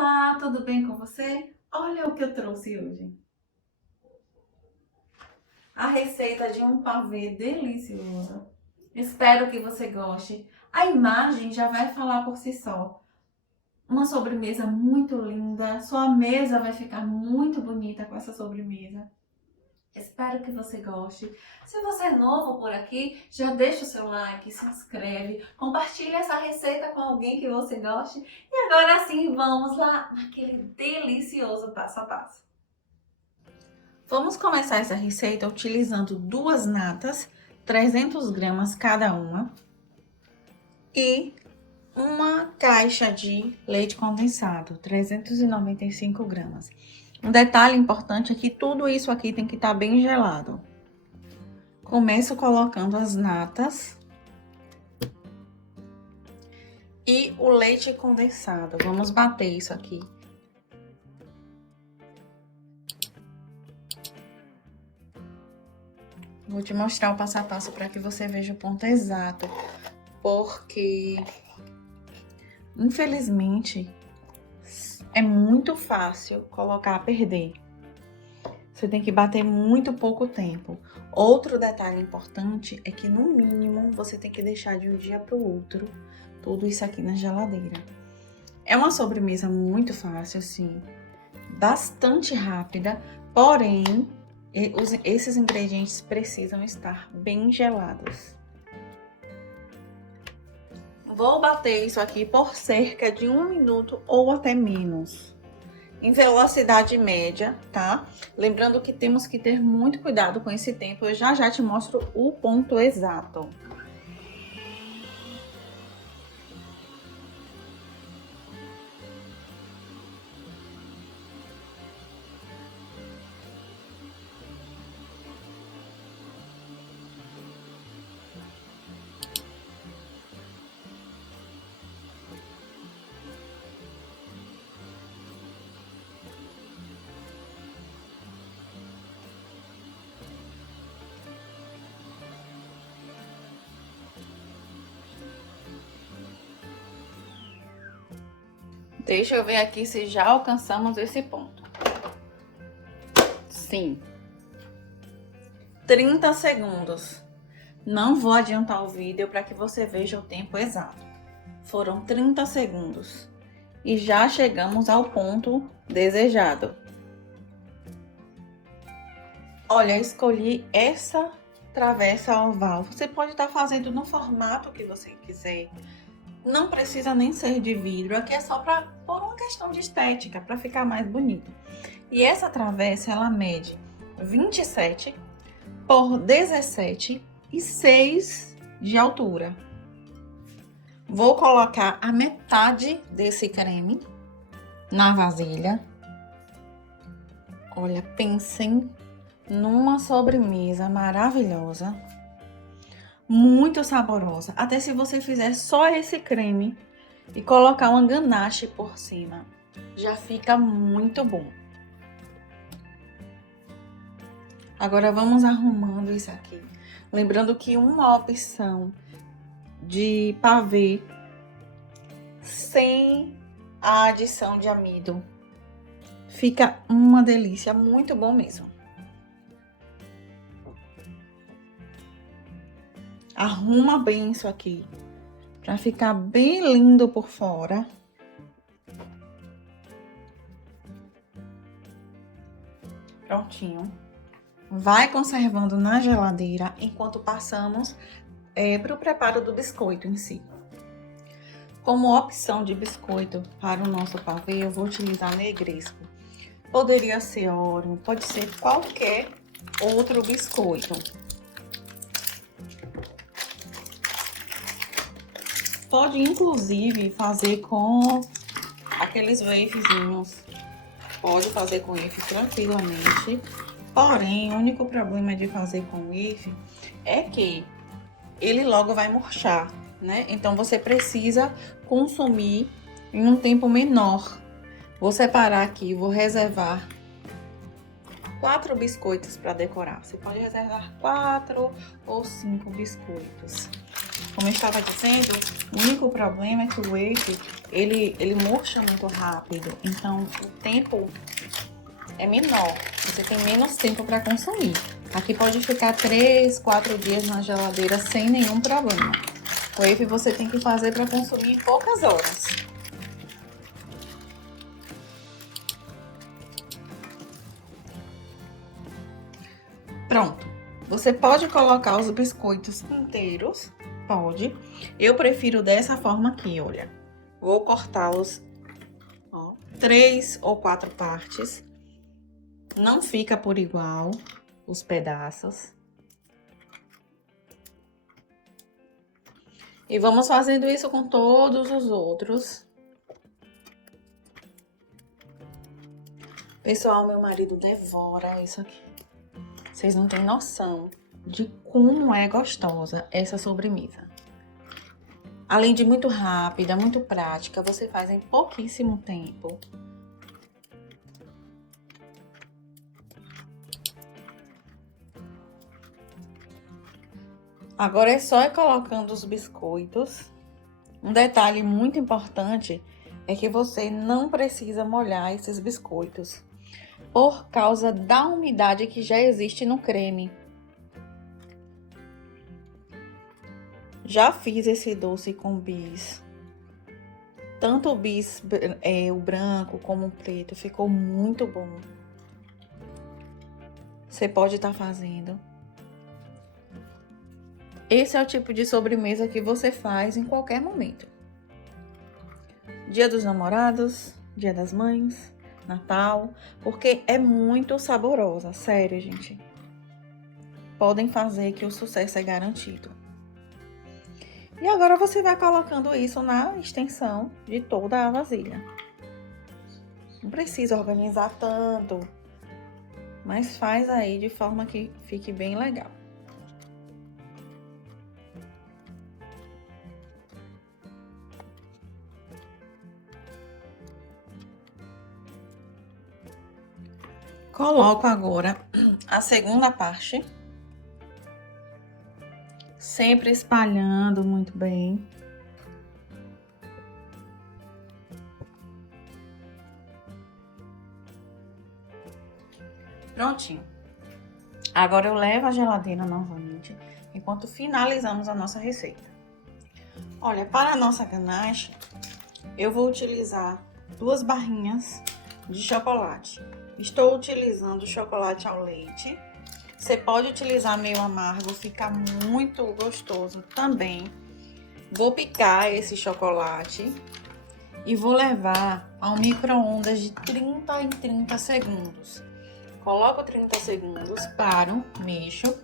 Olá, tudo bem com você? Olha o que eu trouxe hoje. A receita de um pavê delicioso. Espero que você goste. A imagem já vai falar por si só. Uma sobremesa muito linda. Sua mesa vai ficar muito bonita com essa sobremesa. Espero que você goste. Se você é novo por aqui, já deixa o seu like, se inscreve, compartilha essa receita com alguém que você goste. E agora sim, vamos lá naquele delicioso passo a passo. Vamos começar essa receita utilizando duas natas, 300 gramas cada uma, e uma caixa de leite condensado, 395 gramas. Um detalhe importante é que tudo isso aqui tem que estar bem gelado. Começo colocando as natas e o leite condensado. Vamos bater isso aqui. Vou te mostrar o passo a passo para que você veja o ponto exato, porque infelizmente é muito fácil colocar a perder. Você tem que bater muito pouco tempo. Outro detalhe importante é que no mínimo você tem que deixar de um dia para o outro tudo isso aqui na geladeira. É uma sobremesa muito fácil, assim, bastante rápida, porém esses ingredientes precisam estar bem gelados. Vou bater isso aqui por cerca de 1 minuto ou até menos, em velocidade média, tá? Lembrando que temos que ter muito cuidado com esse tempo, eu já te mostro o ponto exato. Deixa eu ver aqui se já alcançamos esse ponto. Sim. 30 segundos. Não vou adiantar o vídeo para que você veja o tempo exato. Foram 30 segundos. E já chegamos ao ponto desejado. Olha, escolhi essa travessa oval. Você pode estar fazendo no formato que você quiser. Não precisa nem ser de vidro, aqui é só por uma questão de estética, para ficar mais bonito. E essa travessa, ela mede 27 por 17 e 6 de altura. Vou colocar a metade desse creme na vasilha. Olha, pensem numa sobremesa maravilhosa. Muito saborosa, até se você fizer só esse creme e colocar uma ganache por cima, já fica muito bom. Agora vamos arrumando isso aqui. Lembrando que uma opção de pavê sem a adição de amido fica uma delícia, muito bom mesmo. Arruma bem isso aqui, para ficar bem lindo por fora. Prontinho. Vai conservando na geladeira enquanto passamos para o preparo do biscoito em si. Como opção de biscoito para o nosso pavê, eu vou utilizar negresco. Poderia ser Oreo, pode ser qualquer outro biscoito. Pode, inclusive, fazer com aqueles wafezinhos. Pode fazer com wafer tranquilamente. Porém, o único problema de fazer com wafer é que ele logo vai murchar, né? Então, você precisa consumir em um tempo menor. Vou separar aqui, vou reservar 4 biscoitos para decorar. Você pode reservar 4 ou 5 biscoitos. Como eu estava dizendo, o único problema é que o wafer, ele murcha muito rápido. Então, o tempo é menor. Você tem menos tempo para consumir. Aqui pode ficar 3, 4 dias na geladeira sem nenhum problema. O wafer você tem que fazer para consumir em poucas horas. Pronto. Você pode colocar os biscoitos inteiros, pode. Eu prefiro dessa forma aqui, olha. Vou cortá-los, ó, 3 ou 4 partes. Não fica por igual os pedaços. E vamos fazendo isso com todos os outros. Pessoal, meu marido devora isso aqui. Vocês não têm noção de como é gostosa essa sobremesa. Além de muito rápida, muito prática, você faz em pouquíssimo tempo. Agora é só ir colocando os biscoitos. Um detalhe muito importante é que você não precisa molhar esses biscoitos por causa da umidade que já existe no creme. Já fiz esse doce com bis. Tanto o bis, o branco como o preto, ficou muito bom. Você pode estar fazendo. Esse é o tipo de sobremesa que você faz em qualquer momento. Dia dos Namorados, Dia das Mães, Natal, porque é muito saborosa, sério, gente. Podem fazer que o sucesso é garantido. E agora você vai colocando isso na extensão de toda a vasilha. Não precisa organizar tanto, mas faz aí de forma que fique bem legal. Coloco agora a segunda parte, sempre espalhando muito bem. Prontinho. Agora eu levo à geladeira novamente, enquanto finalizamos a nossa receita. Olha, para a nossa ganache, eu vou utilizar 2 barrinhas de chocolate. Estou utilizando chocolate ao leite. Você pode utilizar meio amargo, fica muito gostoso também. Vou picar esse chocolate e vou levar ao micro-ondas de 30 em 30 segundos. Coloco 30 segundos, paro, mexo,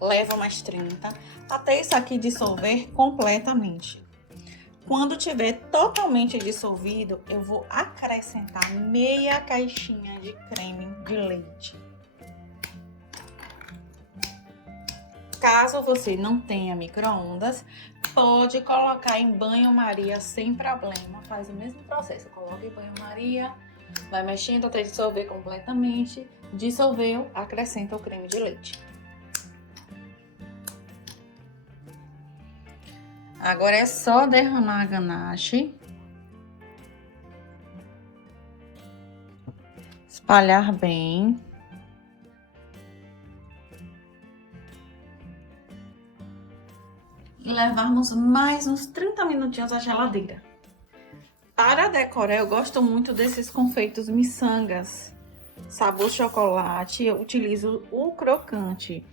levo mais 30, até isso aqui dissolver completamente. Quando tiver totalmente dissolvido, eu vou acrescentar meia caixinha de creme de leite. Caso você não tenha micro-ondas, pode colocar em banho-maria sem problema. Faz o mesmo processo, coloca em banho-maria, vai mexendo até dissolver completamente. Dissolveu, acrescenta o creme de leite. Agora é só derramar a ganache, espalhar bem. E levarmos mais uns 30 minutinhos à geladeira. Para decorar, eu gosto muito desses confeitos miçangas, sabor chocolate. Eu utilizo o crocante.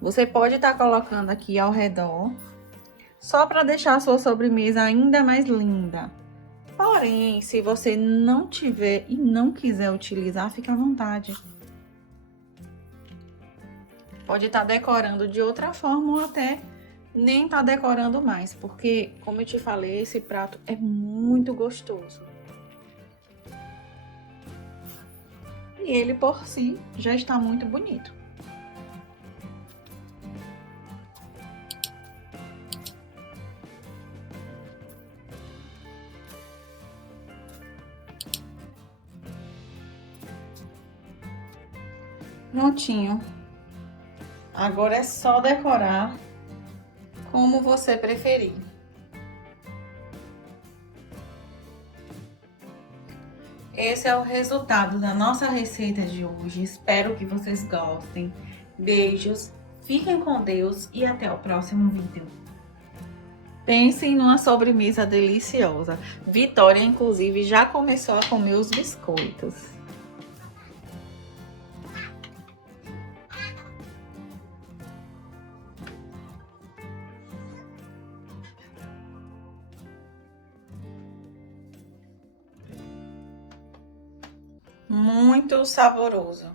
Você pode estar colocando aqui ao redor, só para deixar a sua sobremesa ainda mais linda. Porém, se você não tiver e não quiser utilizar, fica à vontade. Pode estar decorando de outra forma ou até nem tá decorando mais, porque, como eu te falei, esse prato é muito gostoso. E ele, por si, já está muito bonito. Prontinho. Agora é só decorar como você preferir. Esse é o resultado da nossa receita de hoje. Espero que vocês gostem. Beijos, fiquem com Deus e até o próximo vídeo. Pensem numa sobremesa deliciosa. Vitória, inclusive, já começou a comer os biscoitos. Muito saboroso.